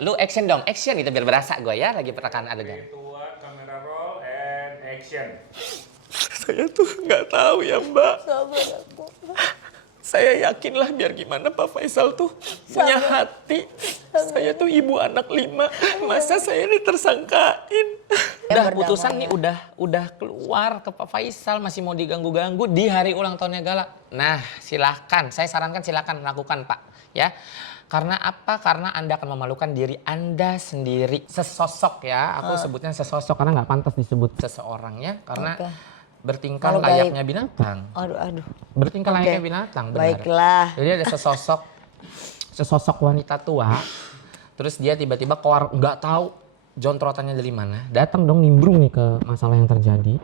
Lu action dong, action gitu biar berasa gue ya lagi perekaman adegan. Tua, kamera roll, and action. Saya tuh nggak tahu ya Mbak. Sabar aku. Saya yakinlah biar gimana Pak Faisal tuh punya hati. Saya tuh ibu anak 5, masa saya ini tersangkain. Udah putusan nih udah keluar ke Pak Faisal, masih mau diganggu-ganggu di hari ulang tahunnya Gala. Nah silahkan, saya sarankan silahkan melakukan Pak ya. Karena apa? Karena Anda akan memalukan diri Anda sendiri. Sesosok ya, aku sebutnya sesosok karena nggak pantas disebut seseorang ya. Karena bertingkah Kalau layaknya binatang. Aduh. Bertingkah layaknya binatang, benar. Baiklah. Jadi ada sesosok wanita tua, terus dia tiba-tiba keluar nggak tahu jontrotannya dari mana, datang dong nimbrung nih ke masalah yang terjadi.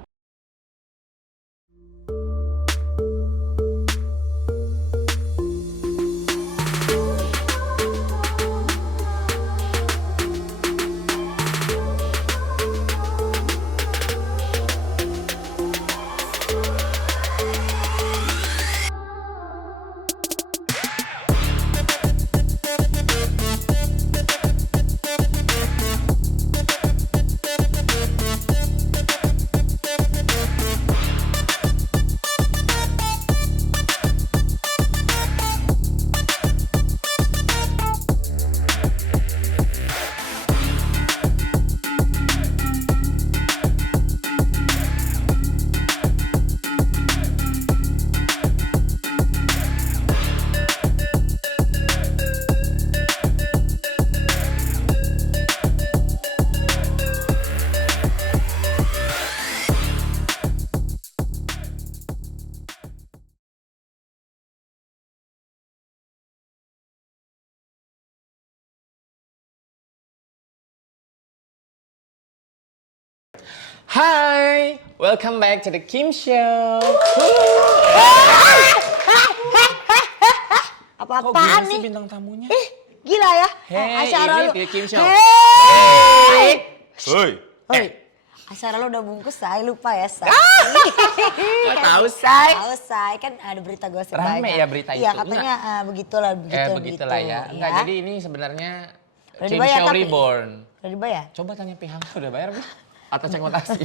Hai, welcome back to the Kim Show. Apa-apaan sih nih? bintang tamunya? Gila ya. Hey, acara ini lu. The Kim Show. Hey. Hoi. Acara lu udah bungkus, Say. Lupa ya, Say. Nggak tahu, Say. Tahu, Say. Kan ada berita gosip Rame banyak. ya berita Iya, itu? katanya begitulah, Begitulah ya. Enggak, jadi ini sebenarnya Udah Kim dibayar Show tapi. Reborn. Udah dibayar? Coba tanya pihak udah bayar belum? Atau cek mutasi.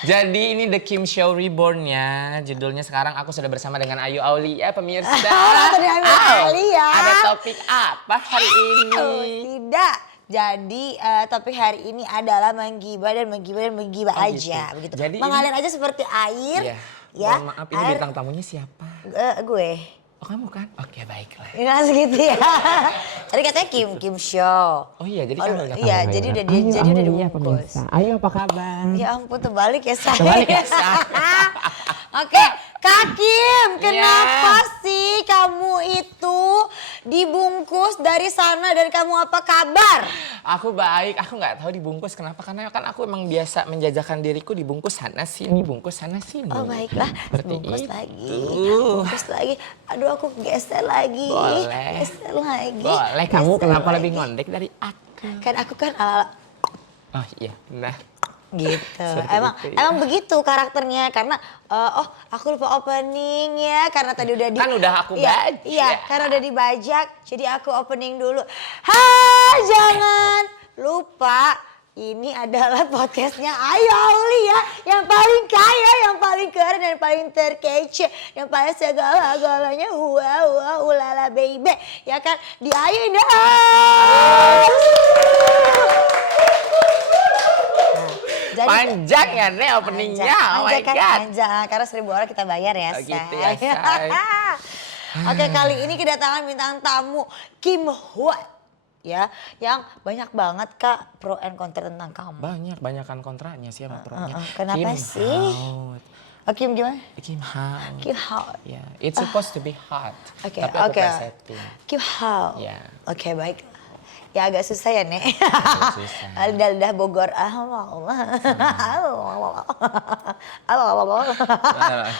Jadi ini The Kim Show Reborn-nya. Judulnya sekarang aku sudah bersama dengan Ayu Aulia pemirsa. Tadi Ayu Aulia. Ada topik apa hari ini? Tidak. Jadi topik hari ini adalah menggibah dan menggibah aja. Gitu. Begitu. Jadi mengalir aja seperti air. Iya. Ya. Mohon maaf, ini bintang tamunya siapa? Gue. Oh kamu kan? Oke baiklah. Nggak segitu ya. Tadi katanya Kim Show. Oh iya, jadi kamu udah Iya, jadi udah dibungkus. Ayo apa kabar? Ya ampun, terbalik ya saya. Terbalik ya, Say. Oke, Kak Kim, kenapa Iya. sih kamu itu dibungkus dari sana dan kamu apa kabar? Aku baik, aku nggak tahu dibungkus kenapa, karena kan aku emang biasa menjajakan diriku dibungkus sana sini, bungkus sana sini. Oh baiklah, Seperti bungkus itu. lagi, bungkus lagi. Aduh aku geser lagi, Boleh. geser lagi. Boleh, kamu geser kenapa lagi. lebih ngondek dari aku? Kan aku kan ala Oh iya, nah. gitu. Seperti itu, ya. Emang begitu karakternya karena aku lupa opening ya karena tadi udah Kan udah aku bajak. Iya, karena udah dibajak jadi aku opening dulu. Hai, jangan lupa ini adalah podcastnya Ayu Aulia yang paling kaya, yang paling keren, dan paling terkece, yang paling segala-galanya. Wow, ulala baby, ya kan? Di Ayu in the house. Jadi, Panjang ya Nek openingnya, oh my kan, god. panjang, karena 1.000 orang kita bayar ya, Oh, gitu Say. ya, Say. Oke, kali ini kedatangan bintang tamu Kim Hwa. Ya, yang banyak banget Kak pro and kontra tentang kamu. Banyakan kontraknya sih sama pro-nya. Kenapa Kim sih? Hao. Oh, Kim gimana? Kim Hao. Kim Hwa. Ya, it's supposed to be hot. Oke, Tapi aku oke. plesetin. Kim Hwa. Ya. Oke, baik. Ya agak susah ya, Nek. susah. Lidah Bogor.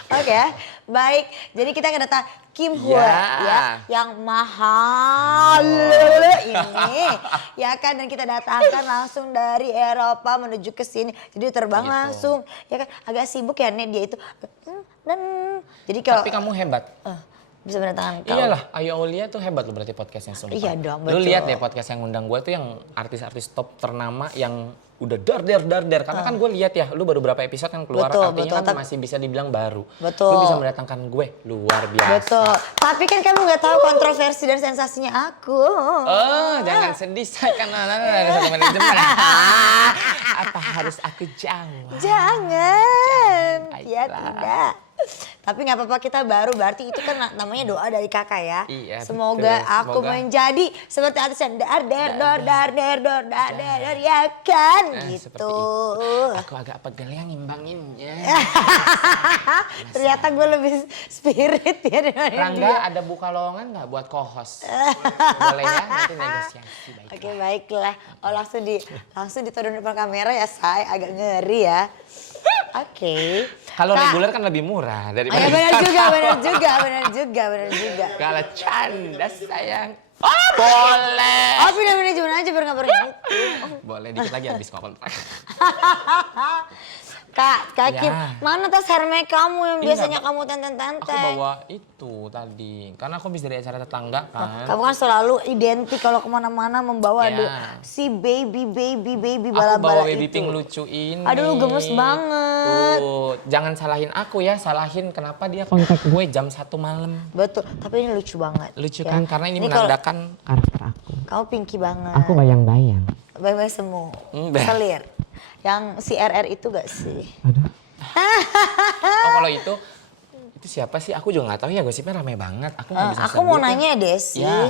Oke, baik. Jadi kita kedatangan Kim Hwa ya, yang mahal ini. Ya kan, dan kita datangkan langsung dari Eropa menuju ke sini. Jadi terbang Gitu. langsung. Ya kan, agak sibuk ya, Nek, dia itu. Jadi kalau Tapi kamu hebat. bisa mendatangkan kau. Iyalah, Ayu Aulia tuh hebat loh berarti podcastnya sumpah. Iya dong, Lu betul. lihat deh podcast yang ngundang gue tuh yang artis-artis top ternama yang udah dar. Karena kan gue lihat ya, lu baru berapa episode kan keluar, Betul, artinya betul. kan masih bisa dibilang baru. Betul. Lu bisa mendatangkan gue, luar biasa. Betul. Tapi kan kamu nggak tahu kontroversi dan sensasinya aku. Oh, jangan sedih, saya kan ada satu manajemen. Apa harus aku jawab? Jangan. Ya Baiklah. tidak. Tapi nggak apa-apa, kita baru, berarti itu kan namanya doa dari kakak ya. Iya, Semoga betul. aku Semoga. menjadi seperti artis yang dar ya kan Seperti gitu. itu. Aku agak pegel yang ngimbanginnya. Ternyata gue lebih spirit ya daripada Rangga dia. ada buka lowongan nggak buat co-host? Boleh ya, nanti negosiasi baik. Oke baiklah. Oh langsung diturun depan kamera ya, saya agak ngeri ya. Oke. Kalau Kak. reguler kan lebih murah Oh daripada. ya benar juga. Kalau canda sayang. Oh boleh. Oh pindah manajemen aja biar nggak begitu. Boleh dikit lagi habis kontrak. Kak Kim, Ya. mana tas Hermes kamu yang Ini biasanya nggak- kamu Aku tenten-tenten? bawa itu tadi, karena aku habis dari acara tetangga kan. Kamu kan selalu identik kalau kemana-mana membawa Ya. si baby Aku bala-bala bawa baby itu. pink lucu ini. Aduh, gemes banget. Tuh, jangan salahin aku ya, salahin kenapa dia kontak gue jam 1 malam. Betul, tapi ini lucu banget. Lucu ya. kan, karena ini kalau- menandakan karakter aku. Kamu pinky banget. Aku bayang-bayang. Baik-baik semua. Enggak. Selir. Yang si RR itu gak sih? Aduh. Oh kalau itu siapa sih? Aku juga nggak tahu ya, gosipnya rame banget. Aku nggak bisa Aku mau sebut ya. nanya deh sih. Ya.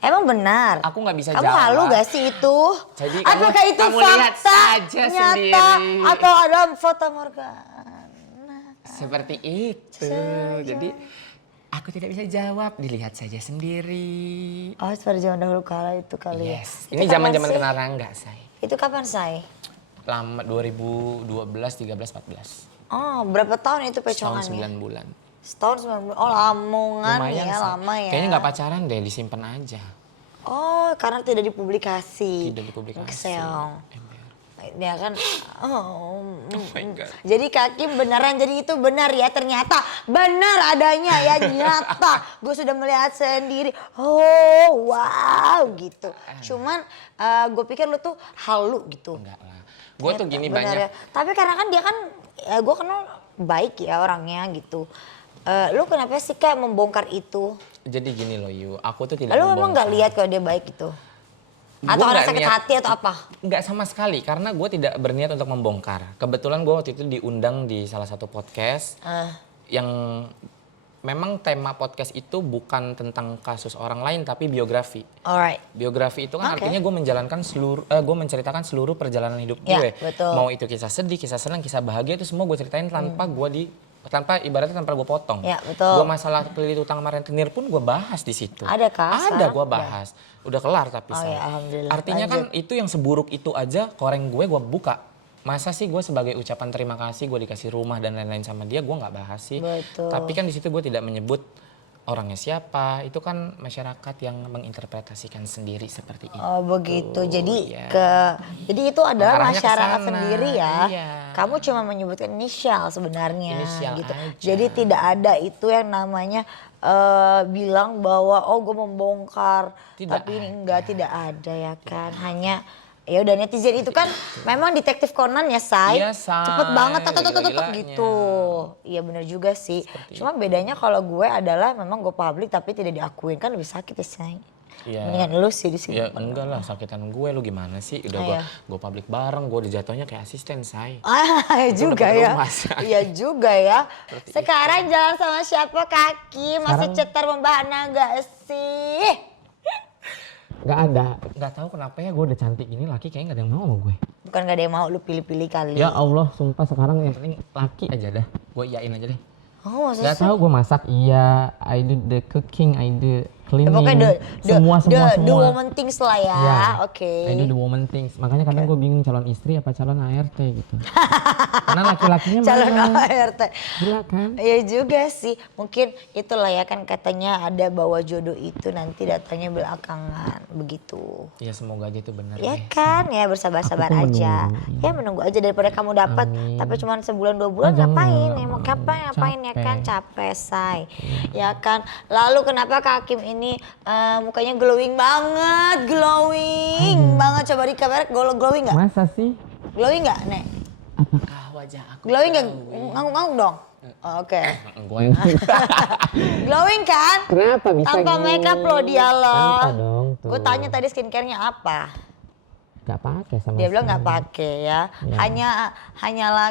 Emang benar? Aku nggak bisa Kamu jawab. halu gak sih itu? Jadi Apakah itu kamu fakta lihat saja nyata sendiri. atau ada fata morgana? Seperti itu. Jadi aku tidak bisa jawab. Dilihat saja sendiri. Oh, seperti zaman dahulu kala itu kali ya. Yes. Itu Ini kapan zaman-zaman sih? kenal Rangga, say. Itu kapan, Say? Lama 2012, 13, 14. Oh, berapa tahun itu Setahun pecongannya? 9 bulan. Setahun 9 bulan. Oh, lamongan Lumayan ya, Say. lama ya. Kayaknya nggak pacaran deh, disimpan aja. Oh, karena tidak dipublikasi. Tidak dipublikasi. Keseong. Ember. Ya kan. Oh my God. Jadi Kak Kim beneran, jadi itu benar ya, ternyata benar adanya ya, nyata. Gue sudah melihat sendiri. Oh wow gitu. Cuman gue pikir lu tuh halu gitu. Enggak lah. Gue tuh gini Benar banyak. ya. Tapi karena kan dia kan, gue kenal baik ya orangnya gitu. Lu kenapa sih Kak membongkar itu? Jadi gini loh Yu, aku tuh tidak Lu emang nggak membongkar. lihat kalau dia baik gitu? Atau Gua karena nggak sakit niat- hati atau apa? Nggak sama sekali, karena gue tidak berniat untuk membongkar. Kebetulan gue waktu itu diundang di salah satu podcast yang memang tema podcast itu bukan tentang kasus orang lain tapi biografi. Alright. Biografi itu kan Oke. artinya gue gue menceritakan seluruh perjalanan hidup Ya, gue. betul. Mau itu kisah sedih, kisah senang, kisah bahagia itu semua gue ceritain tanpa ibaratnya tanpa gue potong. Ya, betul. Gue masalah kredit utang sama rentenir pun gue bahas di situ. Ada kah Ada sekarang? gue bahas. Udah kelar tapi Oh saya. ya, alhamdulillah. Artinya kan itu yang seburuk itu aja koreng gue buka. Masa sih gue sebagai ucapan terima kasih gue dikasih rumah dan lain-lain sama dia gue nggak bahas sih. Betul. Tapi kan di situ gue tidak menyebut orangnya siapa. Itu kan masyarakat yang menginterpretasikan sendiri seperti itu. Oh begitu. Jadi ya. jadi itu adalah Mengarahnya ke masyarakat sana, sendiri ya. iya. Kamu cuma menyebutkan inisial sebenarnya Inisial gitu. aja. Jadi tidak ada itu yang namanya bilang bahwa oh gue membongkar. Tidak Tapi ini enggak, tidak ada ya kan. Hanya ya udah netizen itu kan memang detektif Conan ya, Say. Iya, Say. Cepet banget Gila-gilanya. gitu. Iya benar juga sih. Cuma bedanya kalau gue adalah memang gue publik tapi tidak diakuin, kan lebih sakit ya, Say. Iya. Mendingan lu sih di sini. Ya enggak lah, sakitan gue lu gimana sih? Udah Iya. gue publik bareng, gue dijatuhnya kayak asisten, say. Ah, juga udah ya. rumah, Say. Iya juga ya. Sekarang jalan sama siapa Kaki? Masih cetar membahana gak sih? Gak ada. Gak tahu kenapa ya gue udah cantik gini laki kayaknya gak ada yang mau sama gue. Bukan gak ada yang mau, lu pilih-pilih kali. Ya Allah, sumpah sekarang yang penting laki aja dah. Gue iyain aja deh. Oh maksudnya? Gak tahu gue masak iya, I do the cooking, I do cleaning, pokoknya semua. the woman things lah ya. Ya, Oke. I do the woman things. Makanya kadang gue bingung calon istri apa calon ART gitu. Karena laki-lakinya Calon mana? ART. Gila kan? Iya juga sih. Mungkin itulah ya kan katanya ada bahwa jodoh itu nanti datangnya belakangan. Begitu. Ya semoga aja itu benar. Ya kan ya bersabar-sabar Aku tuh aja. menunggu. Ya menunggu aja daripada kamu dapat. Amin. Tapi cuma sebulan 2 bulan Ah, jangan. ngapain? Ya mau ngapain ya kan? Capek say. Ya kan. Lalu kenapa Kak Hakim ini mukanya glowing banget, glowing banget. Coba di kamera glowing nggak? Masa sih? Glowing nggak, Nek? Apakah wajah aku? Glowing nggak? Ngangguk-ngangguk dong. Oh, Oke. Gue yang Glowing kan? Kenapa bisa Tanpa gini? makeup loh dia loh. Tanpa dong tuh. Gue tanya tadi skincare-nya apa? Gak pakai sama Dia bilang nggak sekali. pakai ya. Ya. Hanyalah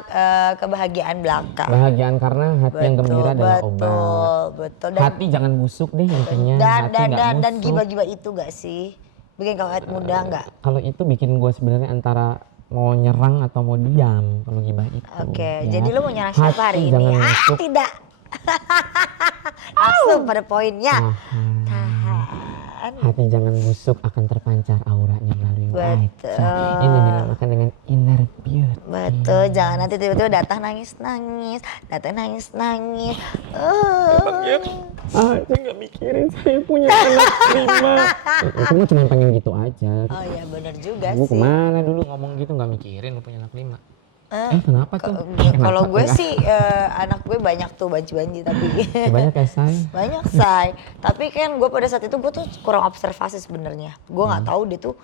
kebahagiaan belaka. Bahagiaan karena hati yang gembira adalah obat. Betul. Hati jangan busuk deh intinya. Hati nggak Dan busuk. gibah-gibah itu gak sih? Bikin kau awet muda nggak? Kalau itu bikin gue sebenarnya antara mau nyerang atau mau diam kalau gibah itu. Oke, ya. jadi lu mau nyerang siapa hari ini? Jangan Ah, busuk. tidak. Langsung pada poinnya. Tahan. Tahan. Hati jangan busuk akan terpancar auranya melalui Betul. wajah. Ini dinamakan dengan inner beauty. Betul, jangan nanti tiba-tiba datang nangis-nangis, datang nangis-nangis. Ya, saya nggak mikirin saya punya anak 5. Aku mah cuma pengen gitu aja. Oh iya benar juga Gue sih. kemana dulu ngomong gitu nggak mikirin lu punya anak 5. Kenapa tuh? Kalau Kenapa gue enggak? sih anak gue banyak tuh banci-banci tapi Banyak ya say. banyak say. Tapi kan gue pada saat itu gue tuh kurang observasi sebenarnya. Gue nggak tahu dia tuh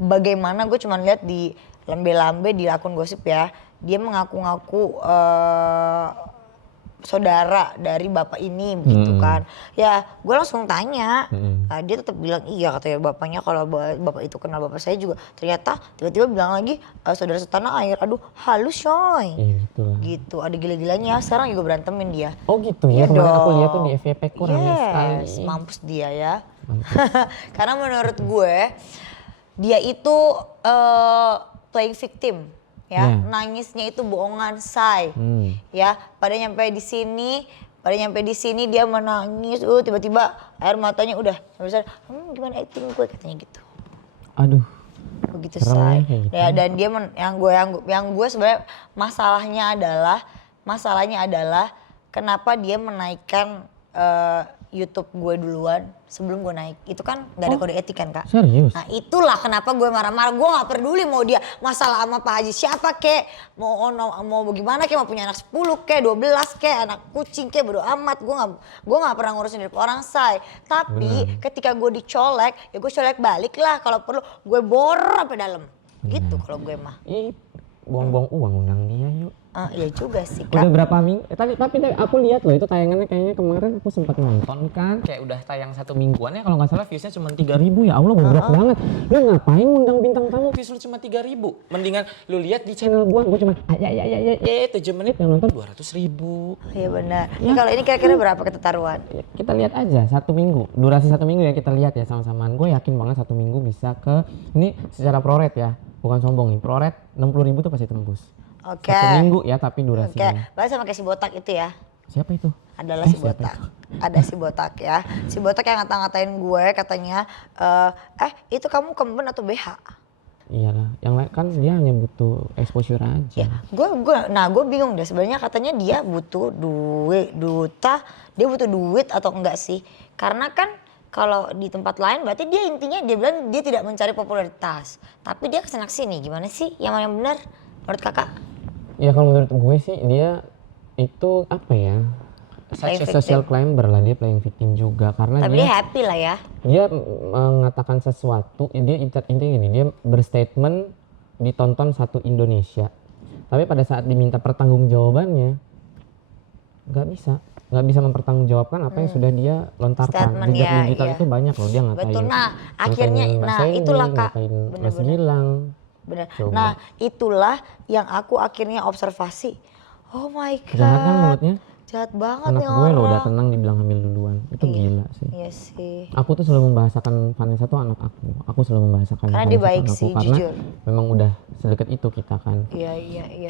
bagaimana. Gue cuma lihat di lambe-lambe di akun gosip ya. Dia mengaku-ngaku saudara dari bapak ini gitu kan. Ya gue langsung tanya. Nah, dia tetap bilang iya katanya bapaknya, kalau bapak itu kenal bapak saya juga. Ternyata tiba-tiba bilang lagi saudara setanah air. Aduh halus coy. Iya gitu lah. Gitu ada gila-gilanya. Sekarang juga berantemin dia. Oh gitu ya, Iya kemarin aku dong. lihat tuh di FYP ku rame sekali. Yes, mampus dia ya. Karena menurut gue dia itu playing victim ya. Ya. Nangisnya itu bohongan say. Hmm. Ya, pada nyampe di sini dia menangis, tiba-tiba air matanya udah sampai gimana acting gue katanya gitu. Aduh. Begitu Serem say. ya kayak gitu. Ya, dan dia yang gue sebenarnya masalahnya adalah kenapa dia menaikkan YouTube gue duluan sebelum gue naik. Itu kan gak ada kode etik kan Kak. Serius? Nah itulah kenapa gue marah-marah. Gue gak peduli mau dia masalah sama Pak Haji siapa kek. Mau gimana kek, mau punya anak 10 kek, 12 kek, anak kucing kek, bodo amat. Gue gak pernah ngurusin hidup orang say. Tapi ketika gue dicolek, ya gue colek balik lah. Kalau perlu gue bor sampai dalam. Gitu kalau gue mah. Ih, buang-buang uang undang dia yuk. Iya juga sih Udah Kak. berapa minggu? Tapi aku lihat loh itu tayangannya kayaknya kemarin aku sempat nonton kan. Kayak udah tayang 1 mingguan ya, kalau nggak salah viewsnya cuma 3.000 ya Allah berat banget. Lu ngapain undang bintang tamu views lu cuma 3.000? Mendingan lu lihat di channel gua cuma 7 menit yang nonton 200.000. Iya benar. Ini kalau ini kira-kira berapa kita taruhan? Ya, kita lihat aja 1 minggu, durasi 1 minggu ya kita lihat ya sama-samaan. Gue yakin banget 1 minggu bisa ke, ini secara proret ya, bukan sombong nih, proret 60.000 tuh pasti tembus. Oke. 1 minggu ya tapi Oke, durasinya. berarti sama kayak si botak itu ya. Siapa itu? Adalah si siapa botak. Ada si botak ya. Si botak yang ngata-ngatain gue katanya, itu kamu kemben atau BH? Iyalah, yang lain kan dia hanya butuh exposure aja. Ya, gue bingung deh sebenarnya katanya dia butuh duit, dia butuh duit atau enggak sih? Karena kan kalau di tempat lain berarti dia intinya dia bilang dia tidak mencari popularitas. Tapi dia kesana sini gimana sih? Yang mana yang benar menurut kakak? Ya kalau menurut gue sih dia itu apa ya? Playing Such a victim. social climber lah, dia playing victim juga karena Tapi dia dia happy lah ya. dia mengatakan sesuatu, dia intinya gini, dia berstatement ditonton satu Indonesia. Tapi pada saat diminta pertanggungjawabannya nggak bisa mempertanggungjawabkan apa yang sudah dia lontarkan. Statement, Jejak ya, digital iya. itu banyak loh, dia ngatain. Betul. Nah, akhirnya itulah Kak. Ngatain Mas Bener-bener. Gilang. Benar. Coba. Nah, itulah yang aku akhirnya observasi. Oh my god. Jahat kan mulutnya? Jahat banget Anak nih gue orang. loh udah tenang dibilang hamil duluan. Itu gila sih. Iya sih. Aku tuh selalu membahasakan Vanessa tuh anak aku. Aku selalu membahasakan Karena Vanessa dia tuh baik anak sih, aku. Karena jujur. memang udah sedekat itu kita kan. Iya.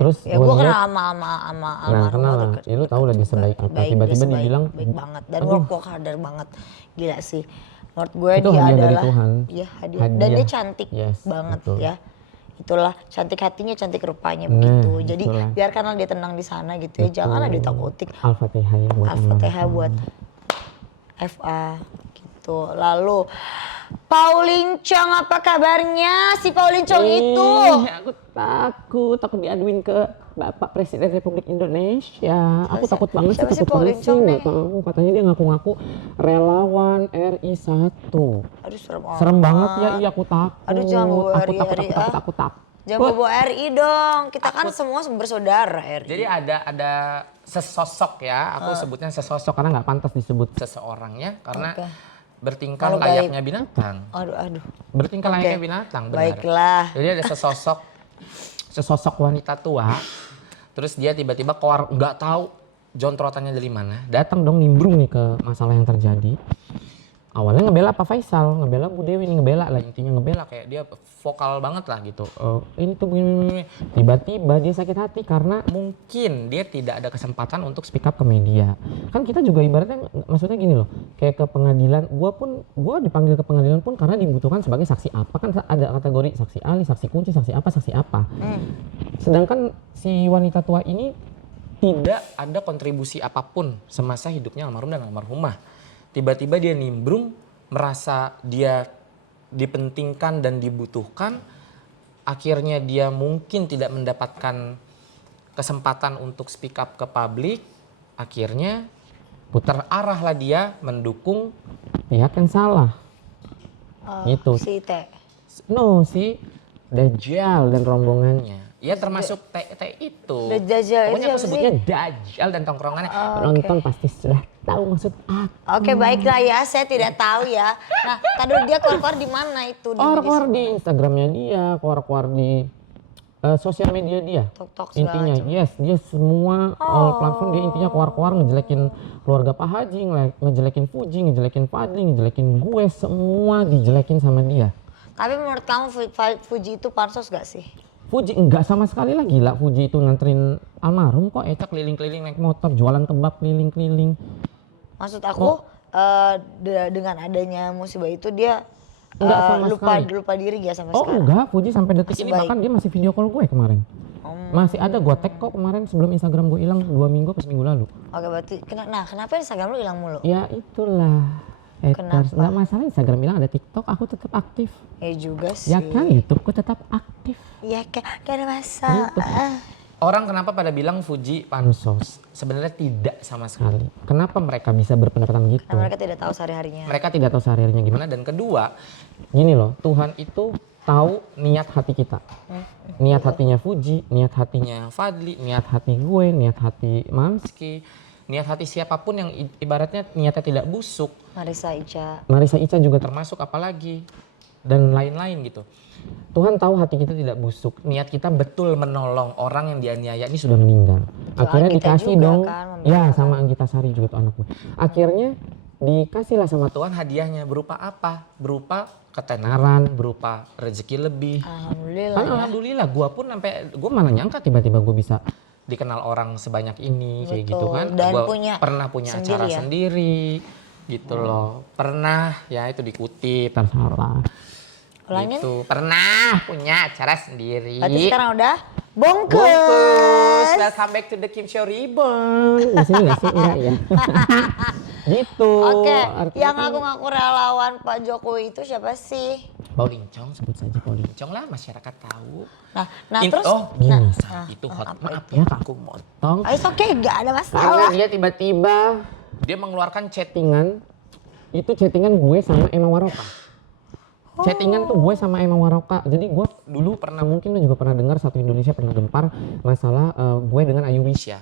Terus ya gue gue ngeliat- kenal sama Nah almarhum kenal lah, deket- ya, lu tahu lah dia deket sebaik juga. apa. Baik, Tiba-tiba dia dia sebaik- bilang, baik banget dan aduh. work harder banget. Gila sih. Menurut gue Itu dia hadiah dari adalah Tuhan. Iya, hadiah. Dan dia cantik Yes, banget betul. ya. Itulah cantik hatinya, cantik rupanya Nah, begitu. Jadi itulah. biarkanlah dia tenang di sana gitu ya. Janganlah ditakutik. Al-Fatihah ya buat Al-Fatihah almarhum. buat FA gitu. Lalu Pauline Chong, apa kabarnya si Pauline Chong itu? Aku takut diaduin ke Bapak Presiden Republik Indonesia. Aku takut banget siapa sih, sih takut Pauline banget sih. Chong Nggak nih? tahu, katanya dia ngaku-ngaku relawan RI 1. Aduh serem Serem banget ya, iya aku takut. Aduh, jangan bawa Aku takut, RI, aku takut. Jangan bawa RI dong. Kita kan semua bersaudara RI. Jadi ada sesosok ya, aku sebutnya sesosok karena nggak pantas disebut seseorangnya karena Oke. bertingkah Kalau layaknya binatang. Aduh. Bertingkah Oke. layaknya binatang, benar. Baiklah. Jadi ada sesosok wanita tua, terus dia tiba-tiba keluar nggak tahu jontrotannya dari mana. Datang dong nimbrung nih ke masalah yang terjadi. Awalnya ngebela Pak Faisal, ngebela Bu Dewi, ngebela lah intinya ngebela Kayak dia vokal banget lah gitu. ini tuh begini. Tiba-tiba dia sakit hati karena Mungkin dia tidak ada kesempatan untuk speak up ke media. Kan kita juga ibaratnya maksudnya gini loh, kayak ke pengadilan, gua dipanggil ke pengadilan pun karena dibutuhkan sebagai saksi apa, kan ada kategori saksi ahli, saksi kunci, saksi apa. Sedangkan si wanita tua ini tidak ada kontribusi apapun semasa hidupnya almarhum dan almarhumah. Tiba-tiba dia nimbrung, merasa dia dipentingkan dan dibutuhkan. Akhirnya dia mungkin tidak mendapatkan kesempatan untuk speak up ke publik. Akhirnya putar arahlah dia mendukung pihak yang salah. Gitu. Si T. No, si Dajjal dan rombongannya. ya termasuk teh itu. Dajjal Pokoknya siapa aku sih? sebutnya Dajjal dan tongkrongannya. Penonton pasti sudah tahu maksud aku. Oke, baiklah ya, saya tidak tahu ya. Nah, tadi dia keluar di mana itu? Keluar di Instagramnya dia, keluar di sosial media dia. TikTok segala Intinya, macam. yes, dia semua all platform dia intinya keluar ngejelekin keluarga Pak Haji, ngejelekin Fuji, ngejelekin Fadli, ngejelekin gue, semua dijelekin sama dia. Tapi menurut kamu Fuji itu pansos gak sih? Fuji enggak sama sekali lah, gila Fuji itu nganterin almarhum kok Eca keliling-keliling naik motor, jualan kebab keliling-keliling. Maksud aku dengan adanya musibah itu dia Enggak sama sekali. lupa diri ya sama Oh sekali. enggak, Fuji sampai detik Masih ini baik. bahkan dia masih video call gue kemarin. Masih ada gue tag kok kemarin sebelum Instagram gue hilang 2 minggu atau seminggu lalu. Oke, berarti kenapa Instagram lu hilang mulu? Ya itulah. Haters. Kenapa? Nggak masalah Instagram hilang, ada TikTok, aku tetap aktif. Ya juga sih. Ya kan YouTube aku tetap aktif. Ya kan, gak ada masalah. Orang kenapa pada bilang Fuji pansos? Sebenarnya tidak sama sekali. Kenapa mereka bisa berpendapat gitu? Karena mereka tidak tahu sehari-harinya. Mereka tidak tahu sehari-harinya gimana. Dan kedua, Gini loh, Tuhan itu tahu niat hati kita. Niat hatinya Fuji, niat hatinya Fadli, niat hati gue, niat hati Mamski, niat hati siapapun yang ibaratnya niatnya tidak busuk, Marisa Ica. Marisa Ica juga termasuk apalagi dan lain-lain gitu. Tuhan tahu hati kita tidak busuk. Niat kita betul menolong orang yang dianiaya ini Sudah meninggal. Akhirnya Anggita dikasih juga dong. kan, Ya sama Anggita Sari juga tuh anak gue. Akhirnya dikasihlah sama Tuhan hadiahnya berupa apa? Berupa ketenaran, berupa rezeki lebih. Alhamdulillah. Kan Ya. alhamdulillah gua pun sampai gua malah nyangka tiba-tiba gue bisa dikenal orang sebanyak ini kayak gitu Betul. kan. Dan Gua punya pernah punya sendiri acara ya? sendiri gitu loh. Pernah ya itu dikutip tersalah. Ulangin. gitu. Pernah punya acara sendiri. Berarti sekarang udah bongkes. Bungkus, welcome back to the Kim Show Ribbon. Di sini nggak sih? Enggak ya. Gitu. Oke, Artinya yang kan ngaku-ngaku relawan Pak Jokowi itu siapa sih? Paulincong, sebut saja Pauline. Paulincong lah masyarakat tahu. Nah In- terus, oh gini, gini, nah, itu hot. apa Maaf itu? ya aku motong. it's okay, gak ada Karena masalah. dia tiba-tiba Dia mengeluarkan chat chattingan gue sama Emma Waroka. Chattingan tuh gue sama Emma Waroka. Jadi gue dulu pernah, mungkin lo juga pernah dengar Satu Indonesia pernah gempar masalah gue dengan Ayu Wisya.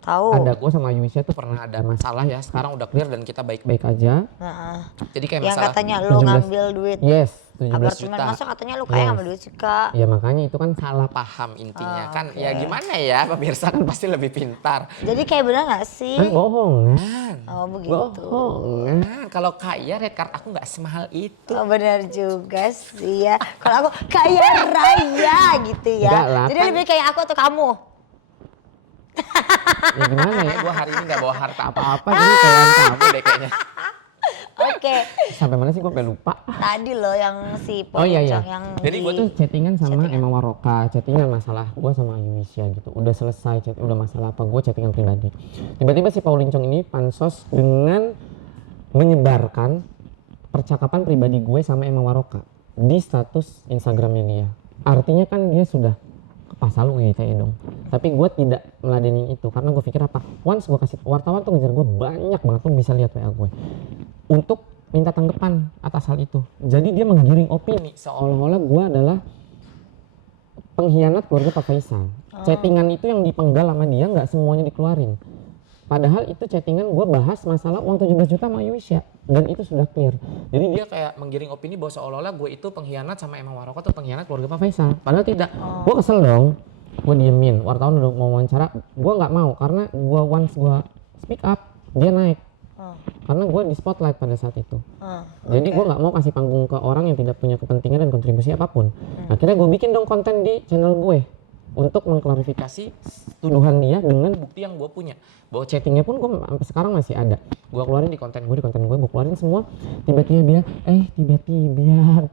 Tahu. Ada gue sama Ayu Wisya tuh pernah ada masalah ya. Sekarang udah clear dan kita baik-baik. baik aja. Nah, Jadi kayak yang masalah katanya lu 17. ngambil duit. Yes, 17 apartemen. juta. Masa katanya lu kaya sama duit sih Kak. Ya makanya itu kan salah paham intinya kan. Ya gimana ya, pemirsa kan pasti lebih pintar. Jadi kayak bener gak sih? Bohongan. Oh begitu. Bohongan. Nah, kalau kaya red card aku nggak semahal itu. Oh benar juga sih ya. Kalau aku kaya raya gitu ya. Enggak lah, Jadi kan- lebih kayak aku atau kamu? Ya gimana ya, gue hari ini gak bawa harta apa-apa jadi kayak kamu deh kayaknya. Oke. Sampai mana sih gue sampai lupa. Tadi loh yang si Oh iya iya. Pocong yang Jadi gue tuh chattingan sama Emma Waroka, chattingan masalah gue sama Ayunisya gitu. Udah selesai, udah masalah apa gue chattingan pribadi. Tiba-tiba si Paulincong ini pansos dengan menyebarkan percakapan pribadi gue sama Emma Waroka di status Instagramnya dia. Artinya kan dia sudah pasal UITE dong. Tapi gue tidak meladeni itu karena gue pikir apa? Once gue kasih wartawan tuh ngejar gue banyak banget tuh bisa lihat WA gue untuk minta tanggapan atas hal itu. Jadi dia menggiring opini seolah-olah gue adalah pengkhianat keluarga Pak Faisal. Chattingan itu yang dipenggal sama dia nggak semuanya dikeluarin. Padahal itu chattingan gue bahas masalah uang 17 juta sama Ayunisya dan itu sudah clear. Jadi dia kayak menggiring opini bahwa seolah-olah gue itu pengkhianat sama Emma Waroka tuh pengkhianat keluarga Pak Faisal. Padahal tidak. Gue kesel dong. Gue diemin. Wartawan udah mau wawancara. Gue nggak mau karena gue once gue speak up dia naik. Karena gue di spotlight pada saat itu. Jadi gue nggak mau kasih panggung ke orang yang tidak punya kepentingan dan kontribusi apapun. Akhirnya gue bikin dong konten di channel gue untuk mengklarifikasi tuduhan dia dengan bukti yang gue punya. Bahwa chattingnya pun gue sampai sekarang masih ada. Gue keluarin di konten gue, gue keluarin semua. Tiba-tiba dia, tiba-tiba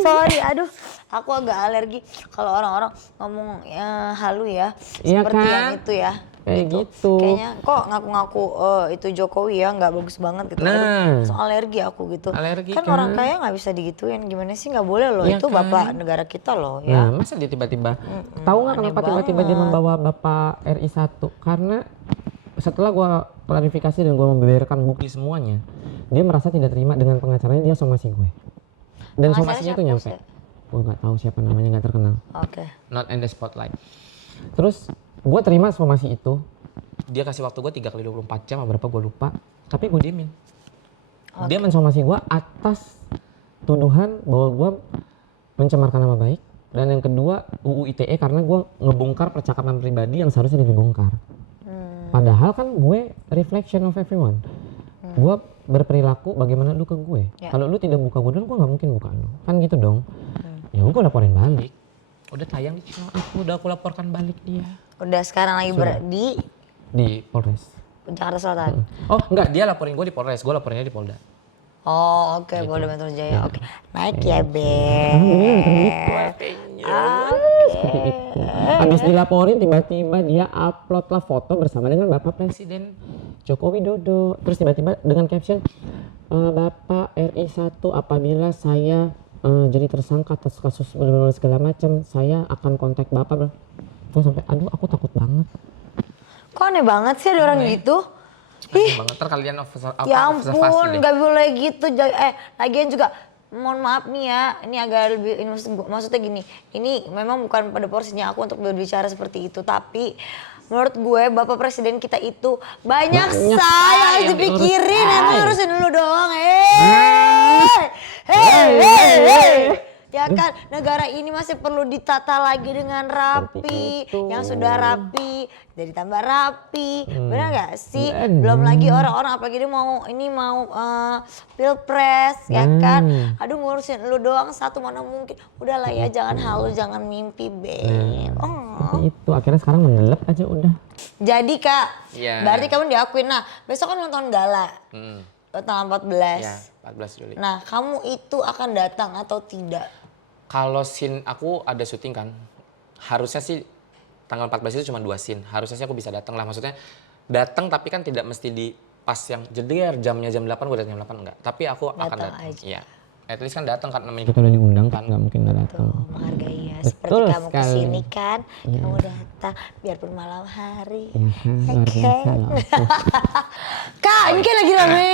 sorry, aduh, aku agak alergi kalau orang-orang ngomong halu ya, Iya seperti kan? yang itu ya. Kayak gitu. Kayaknya kok ngaku-ngaku itu Jokowi ya nggak bagus banget gitu. Nah. Aduh, langsung alergi aku gitu. Alergi kan kan? orang kaya nggak bisa digituin. Gimana sih nggak boleh loh. Iya Itu kan? bapak negara kita loh Nah, ya. masa dia tiba-tiba tahu nggak aneh kenapa tiba-tiba dia banget. membawa Bapak RI 1? Karena setelah gua klarifikasi dan gua membeberkan bukti semuanya, dia merasa tidak terima dengan pengacaranya, dia somasi gue. Dan Pengacaranya somasinya tuh siapa, nyampe. Ustaz? Gua nggak tahu siapa namanya, nggak terkenal. Oke. Not in the spotlight. Terus gua terima somasi itu. Dia kasih waktu gua 3 kali 24 jam, berapa gua lupa. Tapi gua diemin. Dia mensomasi gua atas tuduhan bahwa gua mencemarkan nama baik. Dan yang kedua UU ITE karena gue ngebongkar percakapan pribadi yang seharusnya dibongkar. Padahal kan gue reflection of everyone. Gue berperilaku bagaimana lu ke gue. Ya. Kalau lu tidak buka gue dulu, gue nggak mungkin buka lu. Kan gitu dong. Ya gue laporin balik. Udah tayang di channel aku, udah aku laporkan balik dia. Udah sekarang lagi Di Polres. Jakarta Selatan. Oh enggak, dia laporin gue di Polres, gue laporinnya di Polda. Oh oke, Gitu. Polda Metro Jaya. Ya. Oke, naik ya Seperti itu. Habis dilaporin tiba-tiba dia upload lah foto bersama dengan Bapak Presiden Joko Widodo. Terus tiba-tiba dengan caption Bapak RI 1 apabila saya jadi tersangka atas kasus segala macam, saya akan kontak Bapak. Gue sampai aduh aku takut banget. Kok aneh banget sih ada orang gitu? Ih, Banget ntar kalian ya ampun, nggak boleh gitu. Lagian juga, mohon maaf nih ya, ini agak lebih, ini maksudnya gini, ini memang bukan pada porsinya aku untuk berbicara seperti itu, tapi menurut gue Bapak Presiden kita itu banyak Banyak say yang harus yang dipikirin, diurus. emang harusin dulu doang, hei. Ya kan, negara ini masih perlu ditata lagi dengan rapi, Seperti itu. yang sudah rapi, jadi tambah rapi, benar nggak sih? Benar. Belum lagi orang-orang apalagi dia mau pilpres, ya kan? Aduh ngurusin lu doang satu mana mungkin. Udahlah ya, jangan halu, jangan mimpi, Ben. Seperti itu akhirnya sekarang mendelep aja udah. Jadi Kak, Iya. berarti kamu diakuin. Nah, besok kan nonton gala, tanggal 14. Ya 14 Juli. Nah, kamu itu akan datang atau tidak? Kalau scene aku ada syuting kan, harusnya sih tanggal 14 itu cuma 2 scene. Harusnya sih aku bisa datang lah, maksudnya datang tapi kan tidak mesti di pas yang jeder jamnya jam 8 gue datang jam 8 enggak. Tapi aku akan Datang datang. aja. Iya. At least kan datang kan namanya kita udah diundang kan, nggak mungkin nggak datang. Tuh, menghargai ya. Betul Seperti kamu sekali. kesini kan, kamu datang biarpun malam hari. Iya kan, luar biasa loh. Kak, ini kan lagi rame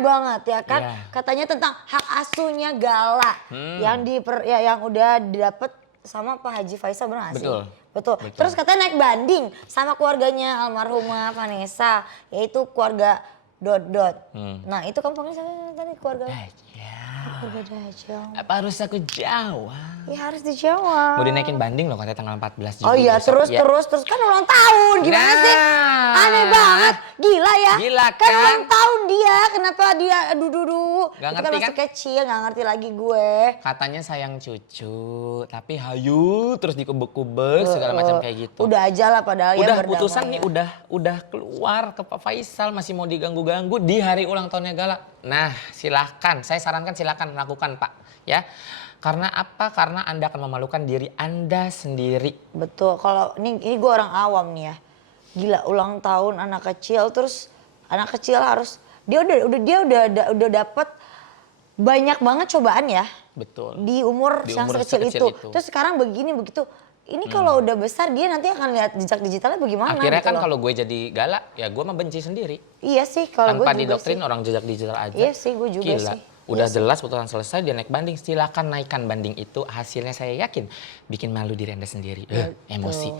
banget ya kan. Iya. Katanya tentang hak asuhnya Gala yang udah didapat sama Pak Haji Faisal, benar nggak sih? Betul. Betul. Terus katanya naik banding sama keluarganya almarhumah Vanessa, yaitu keluarga Dot. Nah itu kamu panggil siapa tadi keluarga? Ya, Berbeda aja. Apa harus aku jawab? Ya harus dijawab. Mau dinaikin banding loh katanya tanggal 14 Juli. Oh iya, besok. terus kan ulang tahun. Gimana sih? Aneh banget. Gila ya. Gila Kan kan? ulang tahun dia. Kenapa dia aduh. Gak Itu ngerti masih kan? kecil, gak ngerti lagi gue. Katanya sayang cucu, tapi hayu terus dikubek-kubek segala macam kayak gitu. Udah aja lah padahal ya Udah berdamai putusan ya. nih udah keluar ke Pak Faisal, masih mau diganggu-ganggu di hari ulang tahunnya Gala. Nah, silahkan, saya sarankan silahkan lakukan Pak, ya. Karena apa? Karena Anda akan memalukan diri Anda sendiri. Betul, kalau ini gue orang awam nih ya. Gila ulang tahun anak kecil, terus anak kecil harus dia udah dapat banyak banget cobaan ya Betul. di umur Di yang umur sekecil sekecil itu. itu. Terus sekarang begini begitu. Ini kalau udah besar dia nanti akan lihat jejak digitalnya bagaimana. Akhirnya gitu kan loh. kalau gue jadi Gala, ya gue membenci sendiri. Iya sih kalau gue Tanpa juga didoktrin sih. orang jejak digital aja. Iya sih, gue juga Gila. sih. Udah Iya jelas putusan selesai dia naik banding. Silakan naikkan banding itu. Hasilnya saya yakin bikin malu diri Anda sendiri. Emosi.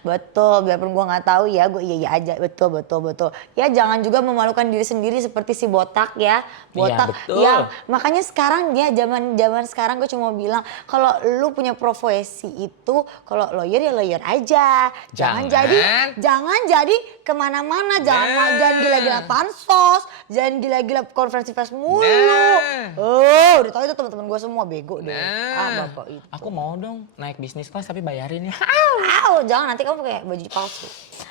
Betul, biarpun gue nggak tahu ya, gue iya aja, betul. Ya jangan juga memalukan diri sendiri seperti si botak ya, botak. betul. Yang makanya sekarang ya zaman sekarang gue cuma bilang kalau lu punya profesi itu, kalau lawyer ya lawyer aja, jangan jadi kemana-mana, jangan gila-gila pansos, jangan gila-gila konferensi pers mulu. Oh, udah tahu itu teman-teman gue semua bego deh. Bapak itu. Aku mau dong naik bisnis kelas tapi bayarin ya. Jangan nanti kamu pakai baju palsu.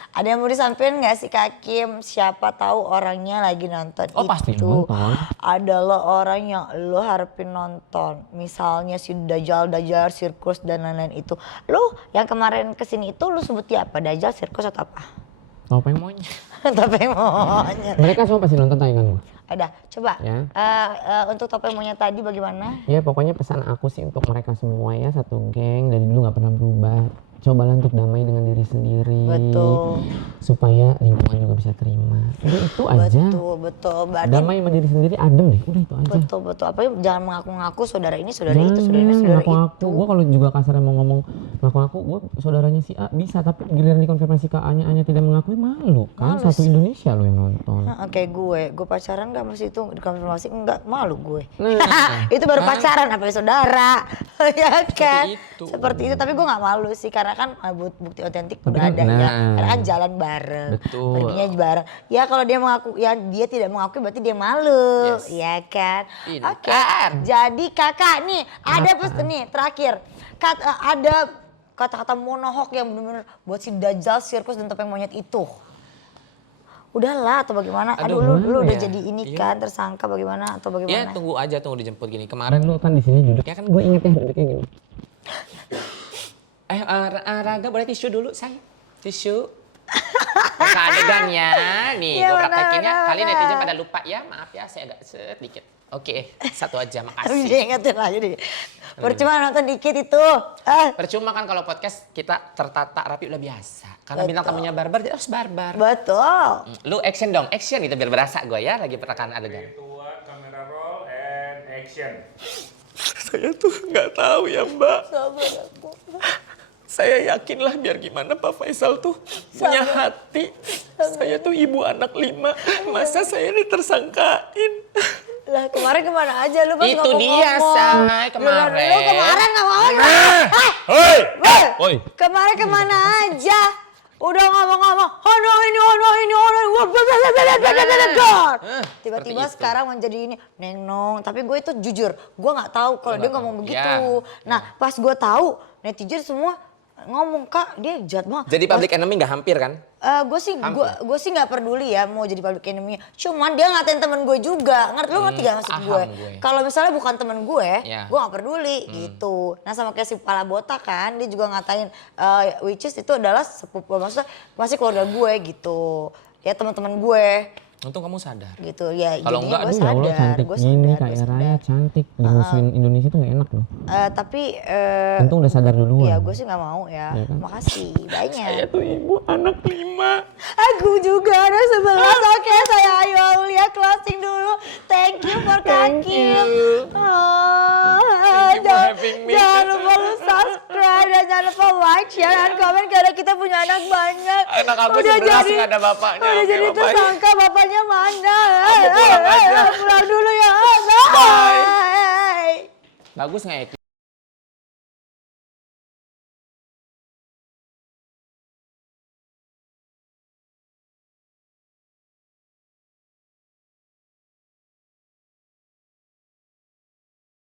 Ada yang mau disampaikan nggak sih Kak Kim? Siapa tahu orangnya lagi nonton Oh, pasti itu nonton. adalah orang yang lo harapin nonton. Misalnya si Dajjal, sirkus dan lain-lain itu. Lo yang kemarin kesini itu lo sebut dia apa? Dajjal, sirkus atau apa? Topeng monyet. Topeng monyet. Mereka semua pasti nonton tayangan gue. Ada, coba Ya. untuk topeng monyet tadi bagaimana? Ya pokoknya pesan aku sih untuk mereka semua ya, satu geng dari dulu nggak pernah berubah. Cobalah untuk damai dengan diri sendiri. Betul. Supaya lingkungan juga bisa terima. Udah itu aja. Betul. Berarti Damai sama diri sendiri, adem deh. Udah itu aja. betul. Apalagi jangan mengaku-ngaku saudara ini, saudara itu, saudara ini, saudara ngaku-ngaku. itu. Gue kalau juga kasarnya mau ngomong ngaku-ngaku, gue saudaranya si A bisa, tapi giliran dikonfirmasi ke A-nya, A-nya tidak mengakui, malu kan? Malu Satu sih. Indonesia lo yang nonton. Oke, gue pacaran gak mesti itu dikonfirmasi, enggak, malu gue. Nah, Itu baru pacaran, apalagi saudara. Ya kan? itu. Seperti itu, tapi gue gak malu sih, karena kan bukti otentik Tapi udah kan, ada ya. nah. Karena kan jalan bareng, Betul. perginya bareng. Ya kalau dia mengaku, ya dia tidak mengakui berarti dia malu, Yes. ya kan? Pintar. Oke, jadi kakak nih, ada pesan nih terakhir. Ada kata-kata monohok yang benar-benar buat si Dajjal, sirkus dan topeng monyet itu. Udahlah atau bagaimana? Aduh, Aduh, lu udah ya? jadi ini Iya. kan tersangka bagaimana atau bagaimana? Ya tunggu aja, tunggu dijemput gini. Kemarin kemarin lu kan di sini duduknya kan gue inget ya duduknya gini. Raga boleh tisu dulu, say. Tisu. Ke adegannya. Nih, Iya, gue benar, praktekinnya. benar, Kali benar. netizen pada lupa ya. Maaf ya, saya agak sedikit. Oke, satu aja, Tapi makasih. dia ingetin lagi deh. Percuma nonton dikit itu. Percuma kan kalau podcast kita tertata rapi udah biasa. Karena bintang tamunya barbar, dia harus barbar. Betul. Lu action dong, action gitu biar berasa gue ya lagi perekaman adegan. Tua, kamera roll, and action. Saya tuh nggak tahu ya Mbak. Sabar aku. Saya yakinlah biar gimana Pak Faisal tuh punya hati. Saya tuh ibu anak 5, masa saya ditersangkain. Lah kemarin kemana aja lu pas Itu ngomong-ngomong? dia, Say, kemarin. Lu kemarin ngomong. Hei! Woi. Kemarin kemana aja? Udah ngomong-ngomong, ono ini. Tiba-tiba Seperti itu. sekarang menjadi ini, Nenong. Tapi gue itu jujur, gue nggak tahu kalau dia ngomong begitu. Nah, pas gue tahu, netizen semua ngomong, Kak, dia jahat banget. Jadi public enemy nggak hampir kan? Gue sih nggak peduli ya mau jadi public enemy. Cuman dia ngatain temen gue juga. Lu ngerti gak maksud paham gue? gue. Kalau misalnya bukan temen gue, Ya. gue nggak peduli gitu. Nah sama kayak si kepala botak kan, dia juga ngatain which is itu adalah sepupu, maksudnya masih keluarga gue gitu. Ya teman-teman gue Untung kamu sadar. gitu ya. Kalau jadinya enggak, gue Ya Allah sadar, cantik gue gini sadar, kayak gue Raya sadar. cantik. Dimusuhin Indonesia tuh gak enak loh. Tapi Untung udah sadar duluan. ya gue sih nggak mau ya. Ya kan? Makasih banyak. Saya tuh ibu anak 5. Aku juga ada 11. Oke, saya Ayu Aulia closing dulu. Thank you for Kakim. Thank you for having me. Jangan lupa lu subscribe dan jangan lupa like. like, share, dan komen karena kita punya anak banyak. Anak aku 11 nggak ada bapaknya. Udah Oke, jadi bye-bye. tersangka, bapaknya mana? Aku pulang aja. Pulang dulu ya. Bye. Bye. Bagus nggak ya?